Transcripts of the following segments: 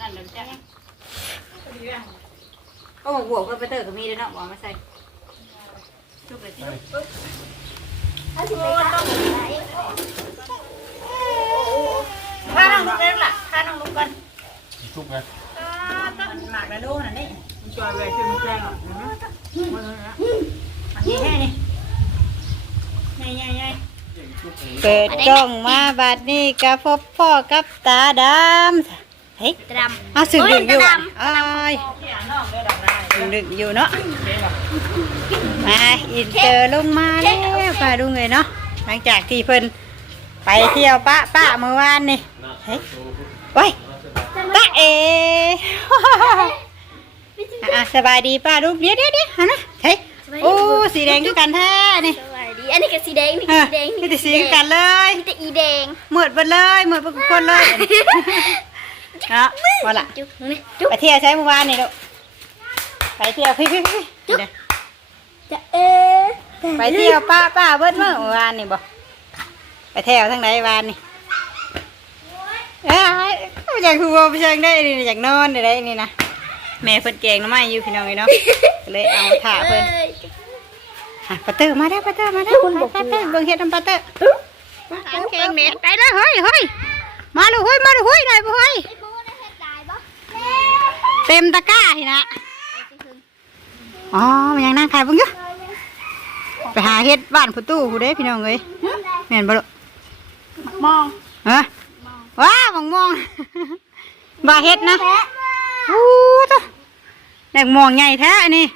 นั่นเดี๋ยวจะก็บอกบวกเพื่อไปเตอร์ก็มีด้วยเนาะบอกมาใส่ลูกเลยสิลูกถ้าสิไปตัดไหนข้าน้องลูกเล็กล่ะข้าน้องลูกกันทุกไงมันหมากระดูน่ะนี่มันจอยไปขึ้นแจ้งอะอันนี้แค่นี้ใหญ่ใหญ่ใหญ่เปิดกล้องมาบัดนี้ก็พบพ่อกับตาดำ เฮ้ยดเอาสึกดึกอยู่โอ้ยอะตาดำอ้ายสึกดึกอยู่เนาะมาอินเตอร์ลงมาแล้วป้าดูไงเนาะหลังจากที่เพิ่นไปเที่ยวปะปะเมื่อวานนี่เฮ้ยไว้ยตาเออะสบายดีป้าลูกเดี๋ยวเดี๋ยวเดี๋ยวหันนะเฮ้ยโอ้สีแดงคือกันแท้นี่ำสวัสดีอันนี้ก็สีแดงนี่เอก็อสีแดงนี่แต่สีคือกันเลยนี่แต่อีแดงเหมือดไปเลยเหมือดไปทุกคนเลย เนาะว่าละจุ๊บนี่จุ๊บไปเที่ยวใช้เมื่อวานนี่ลูกไปเที่ยวพี่พี่พี่เดี๋ยวจะเออไปเที่ยวป้าป้าเบิ้ลเมื่อวานนี่บ่ไปเที่ยวทั้งไหนวานนี่เอ้ยอยากคือว่าไปเชิงได้นี่อยากนอนได้นี่นะแม่เพิ่นเก่งน้ำไม้อยู่พี่น้องนี่เนาะก็เลยเอาถ่าเพิ่นอะปาเตอร์มาได้วปาเตอร์มาได้วไปไปไปเบิ่งเฮ็ดน้ำปาเตอร์มาอันเก่งเม็ดไปเลยเฮ้ยเฮ้ยมาลูกเฮ้ยมาลูกเฮ้ยได้บ่เฮ้ย เต็มตะกร้าทีนะอ๋อมันยังนั่งขายเบิ่งอยู่ไปหาเฮ็ดบ้านผู้ตู้ผู้เด้พี่น้องเอ้ยแม่นบ่ลูกมองฮะว้าวมองมองบ่าเฮ็ดนะอู้ตะแดกมองใหญ่แท้อันนี้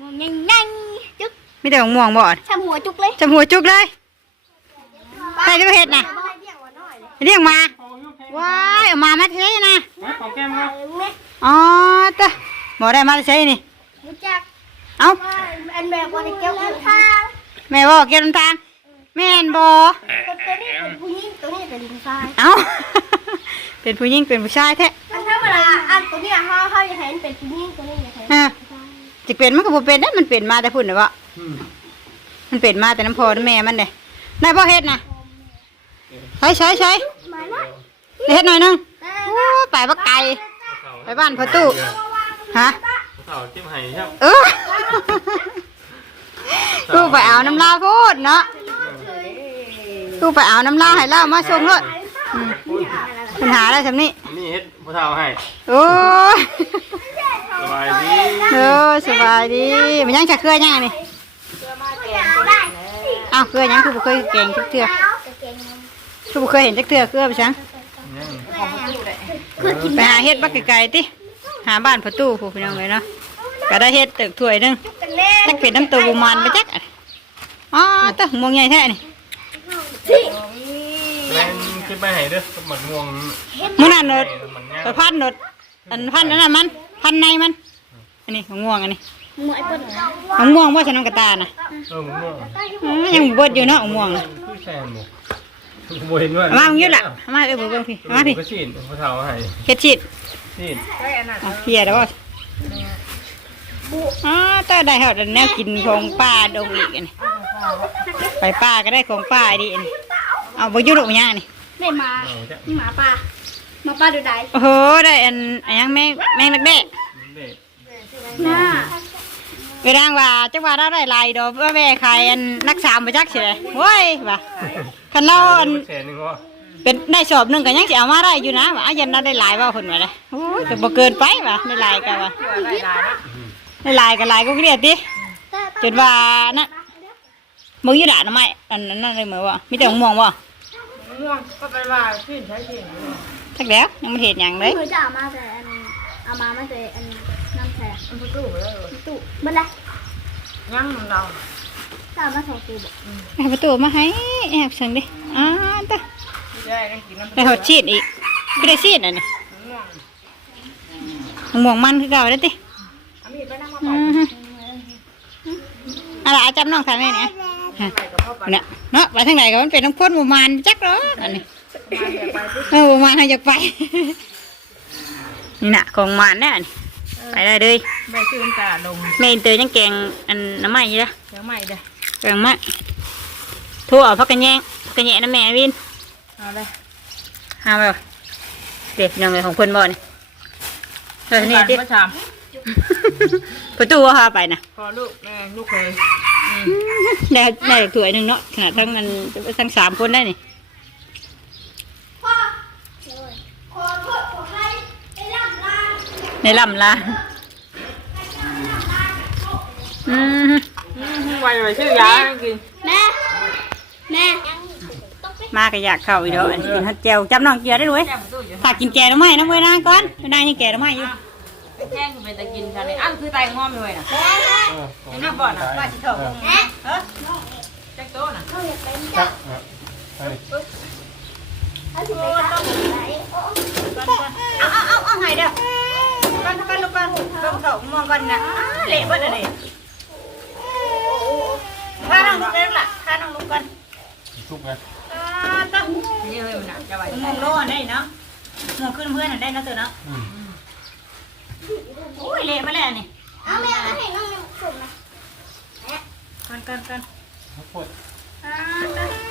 มองยังยังจุ๊บมีแต่มองมองบ่ทำหัวจุ๊บเลยจมูกจุกเลยได้จะไปเฮ็ดนะเรียกมา ว้ายเอามามาใช้นะของแก้มครับอ๋อตะบอกได้มาใช้นี่รู้จักเอ้าว่าอันแบบว่าเกี่ยวกับทางแม่บอกเกี่ยวกับทางแม่นบอตัวนี้เป็นผู้หญิงตัวนี้เป็นผู้ชายเอ้าเป็นผู้หญิงเป็นผู้ชายแท้อันธรรมดาอันตัวนี้เขาเขาจะเห็นเป็นผู้หญิงตัวนี้จะเห็นอ่าจะเป็นมันก็บ่เป็นได้มันเป็นมาแต่พุ่นน่ะบ่มันเป็นมาแต่น้ำพอน้ำแม่มันเด้ได้บ่เฮ็ดนะใช้ใช้ใช้ มาละเฮ็ดหน่อยหนึงโอ้ไปบ่ไกลไปบ้านพ่อตู้ฮะเต่าจิ้มไห่ครับเออกูไปเอาน้ำลาพูดเนาะกูไปเอาน้ำลาให้เล่ามาส่งเลยอืมปัญหาอะไรสำนี้นี่เฮ็ดผู้เฒ่าให้โอ้ยสบายดีเออสบายดีมันยังจะเคยยังไงนี่อ้าวเคยยังคือบ่เคยเก่งจักเทื่อคือบ่เคยเห็นจักเทื่อคือไปชังยัง ไปหาเฮ็ดบักไกลๆติหาบ้านประตูผู้พี่น้องเลยเนาะก็ได้เฮ็ดตึกถ้วยหนึงจักเป็นน้ำตัวบุมันไปจักอะอ๋อตะมวงใหญ่แท้นี่แม่นคิดไปไห่เด้อหมักม่วงมื้อนั้นเนดมันง่ายไปพันเนดอันพันอันนั้นมัน พันในมัน อันนี้ของม่วงอันนี้หมวยเปิ้ลของม่วงว่าฉันน้องกระตาน่ะเออหมักม่วงอืมยังเบิดอยู่เนาะของม่วงน่ะคือแซม บ่บ่เห็นว่าเอามามึงอยืดล่ะเอามาเอ้ยบ่เบิ่งพี่เอามาพี่ก็ฉีดผู้เฒ่าให้เฮ็ดชีดฉีดเอาเพียแล้วบ่อ๋อแต่ได้เฮาแนวกินของป้าดงอีกอันนี้ไปป้าก็ได้ของป้าดีอันนี้เอาบ่อยู่ดอกหยังนี่ได้มาเอาจ้ะนี่หมาป่าหมาป่าดูได้โอ้โหได้อันอันหยังแมงแมงนักแด้เด็กหน้า ไปดังว่าจังว่าเราได้หลายดอกว่าแม่ขายอันนักสามบ่จักสิเลยโว้ยว่าคันเราอันแสนหนึงว่าเป็นได้สอบหนึ่งก็ยังจะเอามาได้อยู่นะว่าอะยันเราได้หลายว่าคนว่าเลยโอ้ยแต่บ่เกินไปว่ะได้หลายก็ว่าได้หลายก็หลายก็เกลียดติจนว่านั่นมึงอยู่ด่าทำไมอันนั้นนั่นเลยเหมือนว่ามีแต่มะม่วงบ่ม่วงก็ไปว่าขึ้นใช้ขึ้นทักแล้วยังไม่เห็นหยังเลยเพื่อจะเอามาแต่อันเอามามาแต่อันน้ำแข็ง มันประตูแล้วตู้มันละยังมันเราถ้าเอามาสองตู้บอกให้ประตูมาให้แอบสั่งดิอ่าตะได้ได้กินน้ำได้หดชีดอีกก็ได้ชีดอันนี้ม่วงมะม่วงมันคือเก่าได้อติอันนี้ไปนั่งมาอือฮึอะไรอาจับน้องทางนี้เนี่ยฮะไปกับพ่อไปเนี่ยเนาะไปทางไหนก็มันเป็นน้ำข้นประมาณจักเหรออันนี้มาเดี๋ยวไปปุ๊บเออประมาณให้อยากไปนี่น่ะของหมานแน่นี่ ไปได้เลยไปซื้อตาดงแม่อินเตอร์ยังแกงอันน้ำไหม้อยู่ละเดี๋ยวใหม่เด้อแกงมะทั่วเอาพักกันแยงพักกันแยงน้ำแม่วินเอาเลยหาไปบ่เด็กยังไงของเพิ่นบ่นี่เออนี่ดิประชามประตูว่าพาไปนะพอลูกแม่ลูกเคยได้ได้ถ้วยหนึงเนาะขนาดทั้งมันทั้งสามคนได้นี่ พ่อขอโทษขอให้ไอ้ลำลา ในลำละอืมไวไปชื่อยากินแม่แม่ต้องไปมาก็อยากเข้าอีกแล้วอันนี้กินฮัดเจียวจำน้องเกียวได้ด้วยแก้มตู้อยู่ฝากกินแกงหน่อไม้นะเว้ยนะก่อนนายยังแกงหน่อไม้อยู่แจ้งเป็นตะกินชาเนี่ยอ้าวคือไตงอมเลยนะแม่แม่เออไอ้น้ำบ่อนอะว่าสิถอดแม่เออแจ้งโต๊ะน่ะเขาอยากเป็นจัเจ้ากอะไปเขาจะเป็นเจ้าไหนโอ้เอาเอาเอาเอาไงเด้อ ก่อนก่อนลูกก่อนลงเขามองก่อนนะอ้าเละเบิดเลยพาน้องลูกเด้อล่ะพาน้องลูกก่อนทุกไงอ่าต้องนี่เลยมันน่ะจะไหวมองโลอันได้เนาะมองขึ้นเพื่อนอันได้เนาะเตอเนาะอืมโอ้ยเละมาแล้วนี่เอาแม่มาให้น้องน้ำสุ่มนะก่อนก่อนก่อนข้าวโพดอ่าต้อง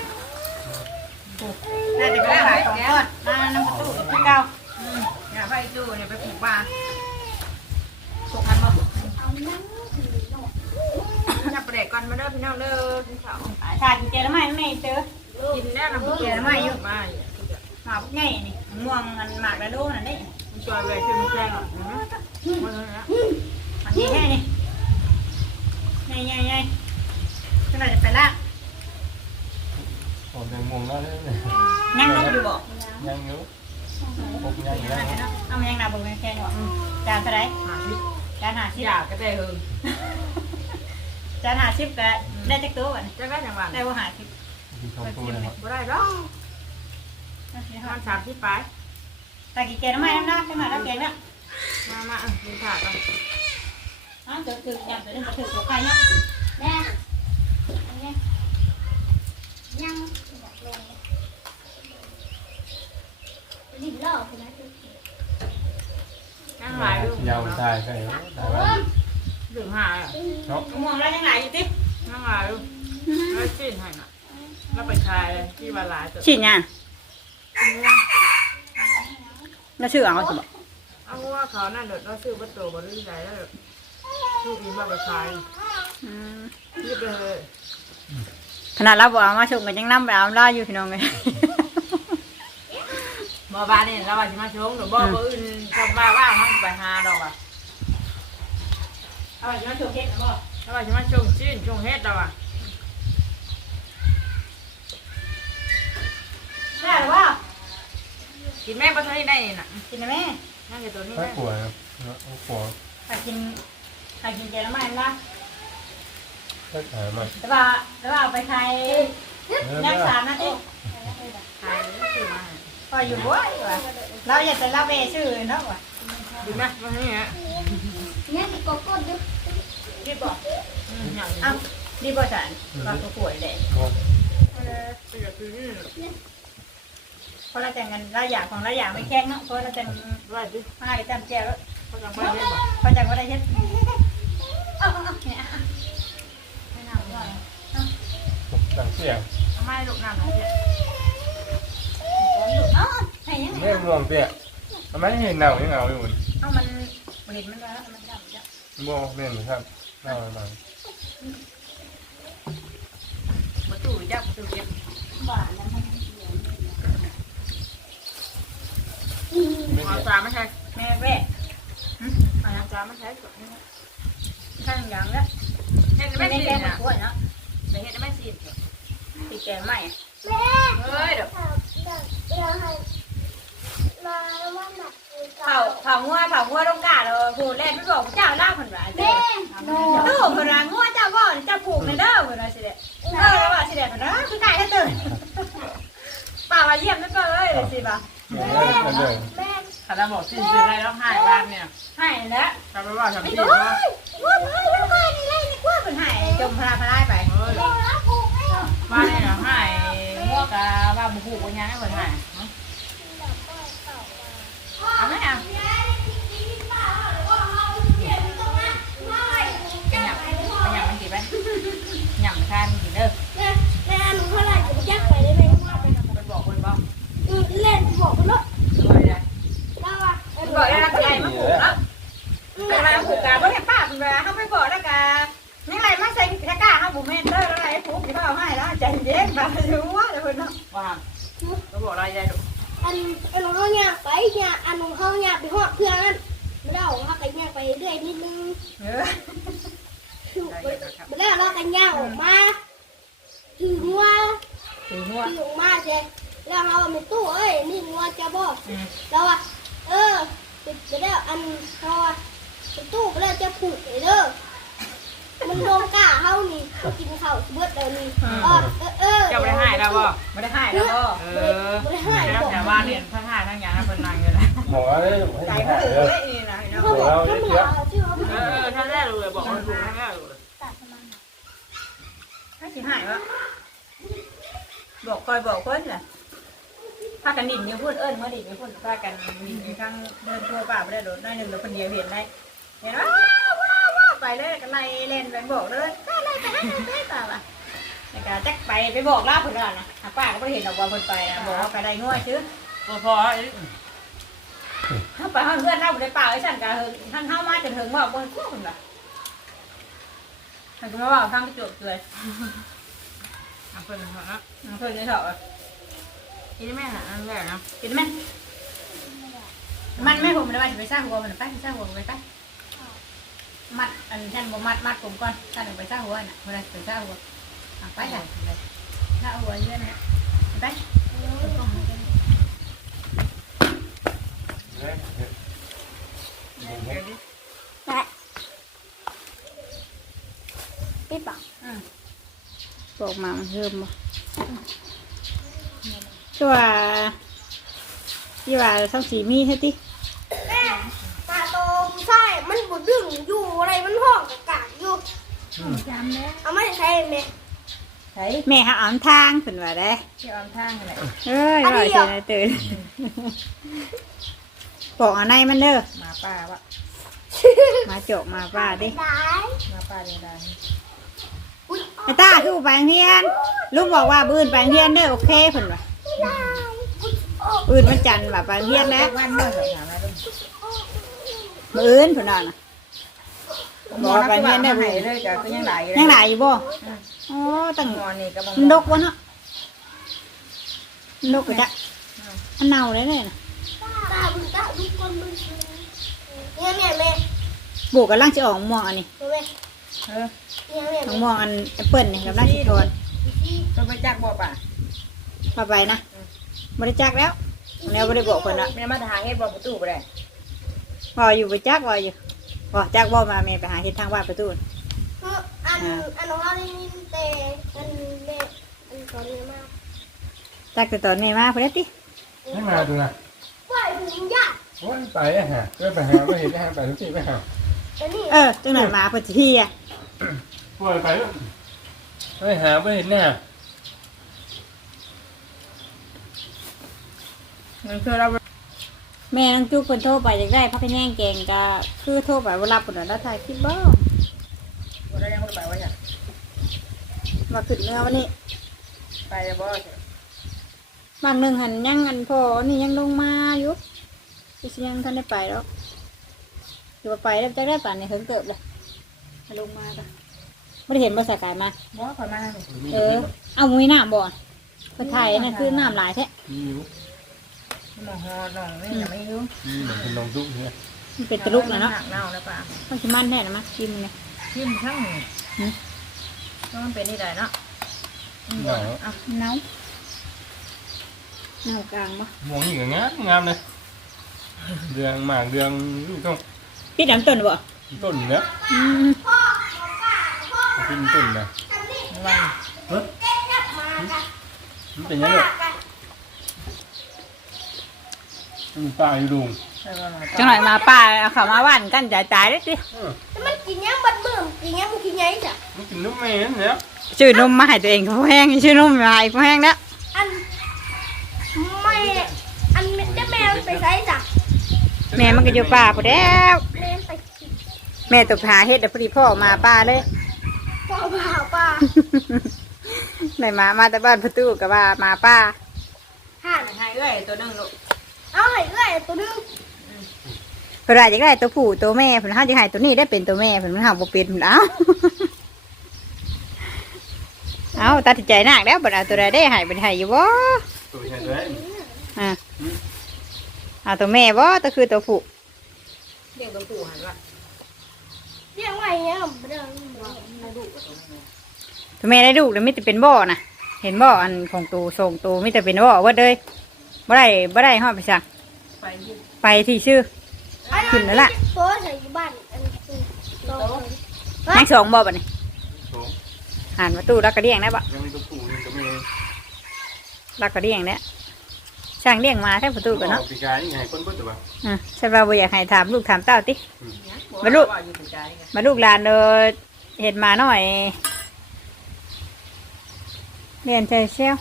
ได้แต่ก็ได้หลายของก่อนมาน้ำประตูพี่เก้า อย่าไปตู้เนี่ยไปปลูกบ้านปลูกมันบ่เอานั่งถือหน่อยจับเด็กก่อนมาเด้อพี่น้องเด้อพี่สาวชากินแกงหน่อไม้ไม่เจอกินแน่นำเกียร์ไม่อยู่มาหมาพวกไงนี่ม่วงมันหมากระดูนั่นนี่มันจอยไปขึ้นแจ้งอะนะมันนะมันนี่แค่นี่ไงไงไงจะไหนจะไปละโอ้แตงโมงแล้วเนี่ยยังนกอยู่บ่ยังอยู่ป กยังอยู่ยังเอามายังนาบ่แค่อยู่จานเท่าไรหาที่จานหาสิบอยากก็ได้เฮงจานหาสิบก็ได้จักตัวบ่จะได้จังหวะได้บ่หาสิบกินข้าวโพดเลยครับบ่ได้หรอกมันสามที่ไปตากี่แกงไม่น้ำหน้าขึ้นมาแล้วแกงเนี่ยมามากินผักกันอ๋อเดี๋ยวถือยำเดี๋ยวเดี๋ยวถือตัวไก่เนี่ยแม่อันนี้ยังบอก ลงลิ้นล่อคุณนะนั่งหลายลูกยาวใช่ใช่แต่ว่าถึงหายอะเนาะม่วงแล้วยังไงอยู่ติ๊บนั่งหลายลูกแล้วชิ้นให้น่ะแล้วไปขายเลยที่ว่าหลายตัวชิ้นยังแล้วชื่อเอาสิบ่เอาว่าเขานั่นเดี๋ยวเราซื้อประตูบริษัทแล้วลูกอีมาไปขายอืมรีบไปเลยขนาดเราบอกเอามาชมกันยังนำไปเอาล่าอยู่พี่น้องเลย มาบ้านนี่เราว่าจะมาชงหรือบอกว่าอื่นทำมาว่ามันไปหาดอกอะเอาไปมาชมเค้กนะบ่เราว่าจะมาชงชิ้นชงเฮ็ดเราอะได้หรือว่ากินแม่ปลาทะเลได้น่ะกินนะแม่นั่งอยู่ตัวนี้ถ้าได้ปวดครับปวดถ้ากินถ้ากินแกงไม่ละถ้าขายมาแต่ว่าแต่ว่าเอาไปใช้ยักสามนาทีขายซื้อมา พออยู่บ่อยว่ะเราอยากจะเล่าเบชื่อเนาะว่ะดีไหมปลาทะนี่ยเนี่ยโกโก้ดึกดีบ่อย่างอ้าวดีบ่สันว่าตัวป่วยเลยเพราะเราแต่งกันเราอยากของเราอยากไม่แข็งเนาะเพราะเราแต่งว่าดิมาให้จำแก้วเขาจะไปเฮ็ดบ่เพราะจังว่าได้เฮ็ดเอาเอาเอาเนี่ยเอาไม่น่าบ่อยดังเสียงไม่ลูกน้ำนะเนี่ย ให้ยังไม่รวมเสียทำไมเห็นหนาวยังาอยู่เอามันผลิตมันแล้วมันดำจ้ะโมเล่นครับหนาวหนาประตูยักประตูเก็บหวานแล้วมันไม่เอาสียจานมาใช้แม่แว่เอาจานมาใช้ก่อนข้างอย่างแล้วเฮ็ดไม่ไม่สิแก้น่ะป่วยเนาะเฮ็ดไม่สิติดแกงใหม่แม่เฮ้ยเดี๋ยว เราให้มาว่าหนักเผาเผางัวเผางัวต้องกาเลยผูแรกไม่บอกเจ้าล่าคนว่าแม่เจ้าตู้คนว่างัวเจ้าบ่เจ้าผูกในเด้อคนว่าสิเด้เออแล้วว่าสิเด้คนว่าคือไก่ให้ตื่นป่ามาเยี่ยมไม่เปิดเลยสิบ่ะเล่นกันเลยแม่ถ้าเราบอกสิ้นซื้ออะไรต้องให้บ้านเนี่ยให้แล้วถ้าไปว่าทำไม่ที่ต้ว่างัวพายแล้วมานี่เลยนี่กว่าคนให้จมพลาพลายไปเฮ้ยบ้านเนี่ยให้พวกกะว่าบุกบุกยังให้คนให้เอาไหม ทานกินเด้อแม่แม่หนูเท่าไร่หนูยักไปได้ไหมลูกว่าไปมันบอกคนบ้างเล่นบอกคนละรวเลยได้ว่ามันบอกได้รับใจมเนาะแต่มาผูกกันบ่ได้ป้าเป็นเวลาเขาไม่บอกแล้วกันนี่ไรมาใส่ตะกร้าเขาบุเมนเตอร์อะไรผูกที่เขาให้แล้วใจเย็นมาดูว่าเลยคนเนาะว่าเขาบอกอะไรยายดูอันอันของเขาเนี่ยไปเนี่ยอันของเขาเนี่ยไปหอดเพื่อนไม่ได้ของเขาไปเนี่ยไปเรื่อยนิดนึง เออคือไม่ได้เรากันย่างออกมาถืองัวถือหัวถือออกมาเจ๊แล้วเราเอาไปตู้เอ้ยนี่งัวจะบอกอืมเราอะเออไปแล้วอันเขาอะไปตู้ไปแล้วจะผูกเลยเด้อมันโดนกล้าเขานี่กินข้าวเบิดแล้วนี่เออเออเออเจ้าไปให้แล้วบ่ไม่ได้ให้แล้วก็เออแล้วแต่ว่าเนี่ยถ้าให้ทั้งอย่างนั้นเป็นนางเลยนะหมอเลยใจให้มันหายถือเลยไว้นี่นะเนาะเขาบอกถ้าเราชื่อเขาเออท่านแรกเลยบอกว่าถูกท่านแรกเลย ถ้าสิหายวะบอกคอยบอกเพิ่นน่ะพากันดิ่นอยู่พูดเอิ้นมาดิ่นอยู่พูดพากันดิ่นอยู่ข้างเดินทั่วป่าไปได้รถได้หนึ่งเดี๋ยวคนเดียวเห็นได้เห็นว้าว้าวว้าวไปเลยกันไล่เล่นไปบอกเลยไปเลยไปเลยไปตาละในการจักไปไปบอกลาเพิ่นก่อนนะหาป้าก็ไม่เห็นดอกว่าเพิ่นไปนะบอกว่าไปได้ง่วยชื่อพอพอเฮาไปเฮาเพื่อนเฮาบ่ได้ป่าไอ้สั่นกะเฮงท่านเฮามาจนเฮิงว่าบ่คุ้มล่ะ ท่านก็มาว่าฟังกระจกเลยเอาเพิ่นเถอะนะเพิ่นได้เถาะกินแม่หาอันแรกนะกินไหมมันไม่ผมเลยว่าจะไปสร้างหัวมันไปสร้างหัวไปไปมัดอันท่านบ่มัดมัดผมก่อนท่านไปสร้างหัวน่ะเวลาไปสร้างหัวไปค่ะสร้างหัวเยอะนะไปไม่ปาก บอกมามันเพิ่มบ่ตัวที่ว่าทั้งสีมีใช่ติแม่ตาโตใช่มันบุดึงอยู่อะไรมันห้องกากอยู่จำแล้วเอาไม่ใช่แม่แม่หาอ่อนทางเพิ่นว่าได้ที่ออมทางอะไรเอ้ยว่าสิได้ตื่นบอกอันไหนมันเด้อมาป้าวะมาโจกมาป้าดิได้มาป้าเดียวดานอุ้ย ไอ้ตาคือไปโรงเรียน ลุงบอกว่าบื้นไปโรงเรียนเด้อโอเคเพิ่นว่าได้อุ้ยโอ้บื้นมันจันทร์ว่าไปโรงเรียนแล้ววันเมื่อไหร่ถามอะไรลูกมื้ออื่นเพิ่นว่าน่ะบอกว่าไปโรงเรียนได้อไหบ่เลยจ้ะก็ยังหลายอยู่ยังหลายอยู่บ่อ๋อตั้งงอนนี่ก็บ่มันดกบ่เนาะมันดกก็จะมันเน่าเลยเนี่ยน่ะตาบุญตาดูคนบุญเนี่ยแม่แม่ปลูกกำลังสิออกม่วงอันนี้แม่เออ เนี่ยแม่มะม่วงอันแอปเปิ้ลนี่กำลังสิทอนก็ไปจักบ่ป่ะพาไปนะบ่ได้จักแล้วแล้วบ่ได้บอกเพิ่นละไม่ได้มาทางเฮ็ดบ่ประตูบ่ได้ว่าอยู่บ่จักว่าอยู่ว่าจักบ่มาแม่ไปหาเฮ็ดทางบ้านประตูอันอันของเราได้ยินแต่อันแม่อันตอนนี้มากจักแต่ตอนแม่มาพุ่นเด้อติให้มาดูนะว่าถึงยากโอ้ยไปอะฮะก็ไปหาไปเห็นหาไปทุกทีไปหาแต่นี่เออจังไหนมาเพิ่นสิเฮีย ปล่อยไปไปหาไปเห็นเนี่ยมันคือเราแม่น้องจุ๊กเพิ่นโทรไปอยากได้พักกะแยงแกงก็คือโทรไปบ่รับเพิ่นว่าแล้วถ่ายคลิปบ่บ่ได้ยังบ่ไปว่าจ้ะมาขึ้นเมื่อวันนี้ไปแล้วบ่บางหนึงหันยังอันพอนี่ยังลงมาอยู่สิสิยังทันได้ไปแล้วอยู่ว่าไปแล้วจะได้ป่านนี้เพิ่งเกิดเลยให้ ลงมาก็บ่ได้เห็นบ่สกายมา บ่ขอมาเออ เอามุ้ยน้ำบ่อนไปถ่ายนั่นคือน้ำหลายแท้มีอยู่หมอฮอน้องนี่ยังไม่รู้มีเหมือนเป็นลงทุกเนี่ยมันเป็นตะลุกนะเนาะเน่าแล้วป่ะมันสิมันแท้นะมะกินมันเนี่ย ทิ่มทั้งก็มันเป็นนี่ได้เนาะหนาวอะเน่าเน่ากลางบ่มองอย่างงามงามเลยเดืองหมากเดืองต้องพี่ดำต้นบ่ ต้นอยู่นะอืมกินต้นนะวันเฮ้ยเอ๊ะจับมาค่ะมันเป็นยังไงมันปลาอยู่ลุงจังหน่อยมาป้าเอาเข้ามาว่านกันจ่ายตายเลยสิแต่มันกินยังบัดเบิ่มกินยังมันกินยังจ้ะมันกินนมแม่เนี่ยชื่อนมมาให้ตัวเองเขาแห้งชื่อนมมาให้เขาแห้งแล้วอันแม่อันแม่แม่มันไปใช้จ้ะแม่มันก็อยู่ป่าพอแล้วแม่ไปกิน แม่ตกหาเฮ็ดแต่พอดีพ่อมาป้าเลยพ่อมาหาป้าไหนมามาแต่บ้านประตูกับว่ามาป้าห่านให้เอ้ยตัวนึงลูกเอาให้เอ้ยตัวนึงเพิ่นว่าจะได้ตัวผู้ตัวแม่เพิ่นเฮาจะให้ตัวนี้ได้เป็นตัวแม่เพิ่นมันเฮาบ่เป็นเพิ่นเอาเอาตัดสินใจหนักแล้วบัดเอาตัวใดได้ใหายเป็นใหายอยู่บ่ตัวใช่เลยอ่าเอาตัวแม่บ่ตัวคือตัวผู้เรียกตัวปู่หันว่า เรียกว่าอย่างเงี้ยบ่ได้บ่ดูตัวแม่ได้ลูกแล้วมิแต่เป็นบ่อนะเห็นบ่ออันของตูส่งตูมิแต่เป็นบ่อเว่าเลยบ่ได้บ่ได้ฮอดไปสั่งไปยืมไปที่ชื่อ ขึ้นแล้วล่ะโซ่ใส่อยู่บ้านอันนี้โซ่แม็กสองบ่บัดนี้โถหันประตูรักกระเดียงได้บ่ยังมีตัวปู่ยังก็มีรักกระเดียงได้ช่างเลี้ยงมาแค่ประตูกันเนาะปีกายนี่ไงคนเบิดตัวอ่าฉันว่าบ่อยากให้ถามลูกถามเต้าติบรรลุอยู่ ถึงใจกันมาลูกหลานเด้อเห็นมาหน่อยเรียนใจเซล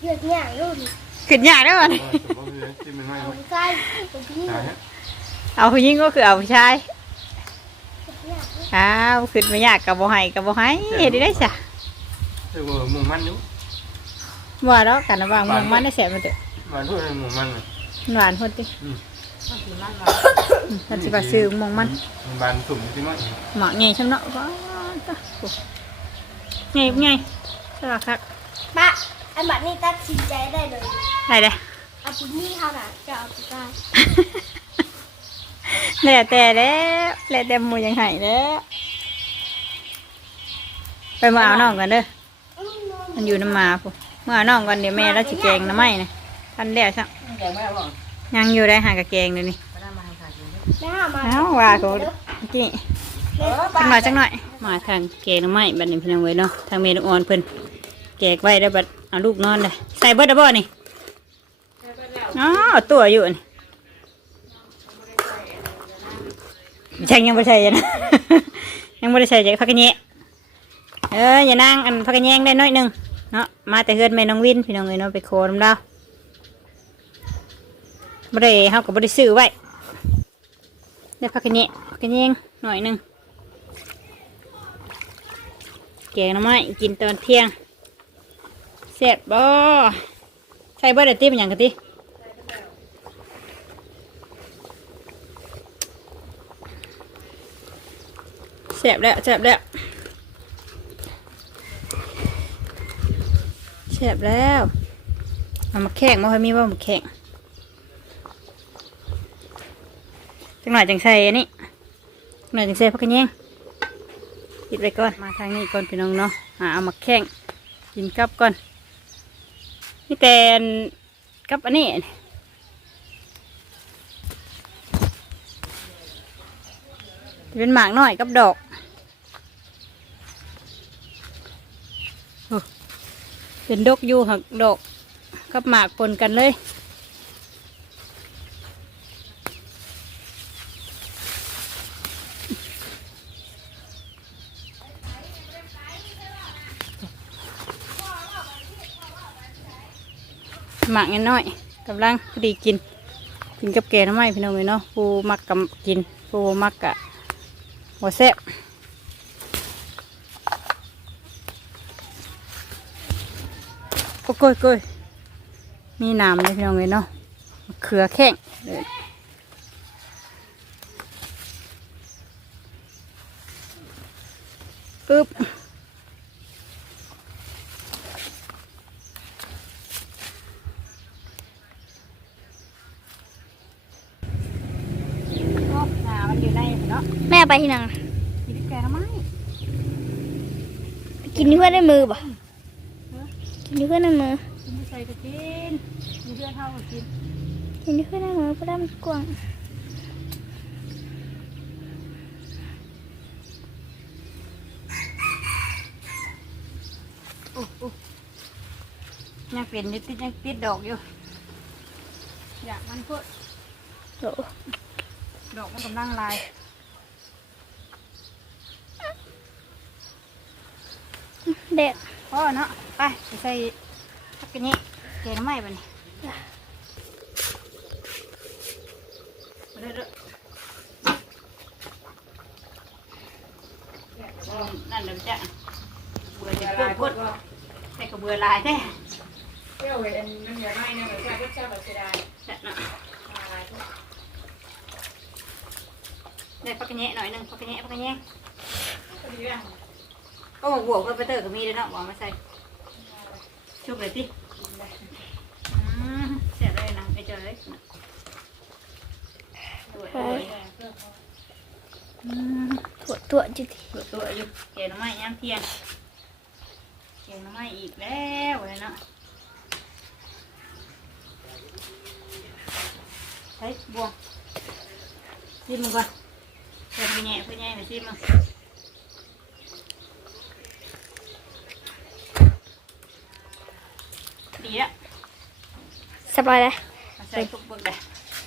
เลือดเนี่ยรุ่นขึ้นยากได้บ่นี่ที่มันไม่ผมใส่ผมพี่ตายฮะเอาผู้หญิงก็คือเอาผู้ชายเนี่ยอ้าวขึ้นไม่ยากกับบ่ให้กับบ่ให้เฮ็ดได้จ้ะเออมุงมันอยู่ว่าแล้วกันนะว่ามึงมันได้แสบมันเถอะมาด้วยมุงมันหวานพุ่นติ ต้องกินมันมาอืมท่านสิว่าซื้อมึงมันบานสุ่มที่มันหมาะใหญ่ช่ำเนาะว้าตะโอ้ใหญ่ใหญ่สวัสดีครับปะอันบัดนี้ตัดสินใจได้เลยได้เด้อเอาปุนี่เท่านั้นจะเอาไปได้แล้วแต่แล้วแล้วแต่หมูยังไห้แล้วไปมาเอาน้องกันเด้ออืมมันอยู่น้ำหมาพูเมื่อเอาน้องก่อนเดี๋ยวแม่เราสิแกงน้ำไหม้นะทันแล้วช่างแกไม่บอก ยังอยู่ได้หากะแกงเดี๋ยวนี้ไม่ได้มาทำขายกินแม่หามาเอ้าว่ากูเมื่อกี้จังหน่อยจังหน่อยมาทางแกงน้ำไหม้บัดนี้พี่น้องเว้ยเนาะทางเมนูอ่อนเพิ่นแกงไว้ได้วบัดเอาลูกนอนเลยใส่เบิดได้บ่นี่อ๋อเอาตัวอยู่นี่ไม่ใช่ยังไม่ใช่นะยังไม่ได้ใส่ใจพักกันแยะเอออย่านั่งอันพักกันแยงได้น้อยหนึงเนาะมาแต่เฮือนแม่น้องวินพี่น้องเอ้ยเนาะไปโคน้ำดาว บ่ได้เฮาก็บ่ได้ซื้อไว้ได้พักกันแยะพักกันแยงหน่อยหนึงแกงน้ำไม้กินตอนเที่ยงแซ่บบ่ใส่บิดได้ติเป็นหยังกันติแซ่บแล้วแซ่บแล้วแซ่บแล้วเอามาแข่งมาให้มีว่ามาแข่ง จังหน่อยจังใส่อันนี้จังหน่อยจังใส่พักกันแยงปิดไว้ก่อน มาทางนี้ก่อนพี่น้องเนาะหาเอามาแข่งกินกับก่อนนี่แตนกับอันนี้เป็นหมากน้อยกับดอกเป็นดกอยู่หักดอกกับหมากปนกันเลย หมักน้อยกำลังพอดีกิน กินกับแกงน้ำไม้พี่น้องเลยเนาะปูมักกับกินปูมักกะหัวแซ่บโอ้โกยโกยมีน้ำเลยพี่น้องเลยเนาะมะเขือแข้งเลยปึ๊บ โอ้หนามันอยู่ใน เนาะแม่ไปที่ไหนกินแกงน้ำไม้กินเพื่อนในมือป่ะกินเพื่อนในมือกินใส่กระจินมีเพื่อนเท่ากับกินกินเพื่อนในมือเพราะได้มันกว้างยังเปลี่ยนนิดติดยังติดดอกอยู่ อยากมันเพื่อโอ้ดอกมันกำลังลาย เด็กพ่อเนาะไปไปใส่พักกันนี้แกงน้ำไม้บันนี้มาเด้อเด้อนั่นเดี๋ยวจะเบื่อจะปวดปวดใส่กระเบือลายแน่เที่ยวเห็นมันเยอะไม่นะแบบแซ่บแซ่บแบบเสียดายแซ่บเนาะได้พักกันนี้หน่อยหนึงพักกันนี้พักกันนี้พอดีอะ ก็บอกบวกกับไปเตอร์ก็มีเลยเนาะบอกมาใส่ชุบเลยสิอืมเสียเลยนะไปเจอเลยตัวอืมถั่วตัวจุดตัวตัวอยู่เกน้ำไม้ย่างเทียนเกน้ำไม้อีกแล้วเลยเนาะเฮ้ยบวงชิมมึงก่อนเพื่อนแง่เพื่อนแง่มาชิมมึ งดีละสบายเลยเอาใส่ทุกบึกเลย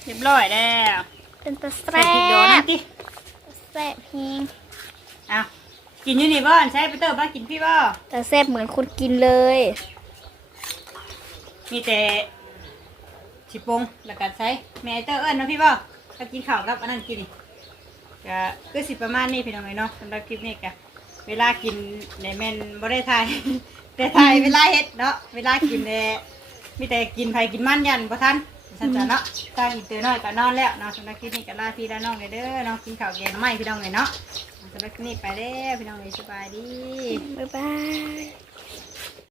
เรียบร้อยแล้วเป็นตัวแซ่ใส่พริกโดนนะบจิแซ่บพิงเอากินอยู่นี่บ้านใช้ไปเตอร์บ้านกินพี่บ้าแต่แซ่บเหมือนคนกินเลยมีแต่ชิปงแล้วก็ใช้แม่เตอร์เอิ้นเนาะพี่บ้าถ้ากินข้าวกับอันนั้นกินนี่ก็คือสิประมาณนี้พี่น้องเอ้ยเนาะสำหรับคลิปนี้ก็เวลากินในแม่นบ่ได้ทาย แต่ทายเวลาเฮ็ดเนาะเวลากินแน่มีแต่กินไผกินมันยันบ่ทันสันจ้ะเนาะถ้าอีกเตอน้อยก็นอนแล้วเนาะสำหรับคลิปนี้ก็ลาพี่ลาน้องเลยเด้อเนาะกินข้าวแกงหน่อไม้พี่น้องเลยเนาะสำหรับคลิปนี้ไปแล้วพี่น้องเลยสบายดีบ๊ายบาย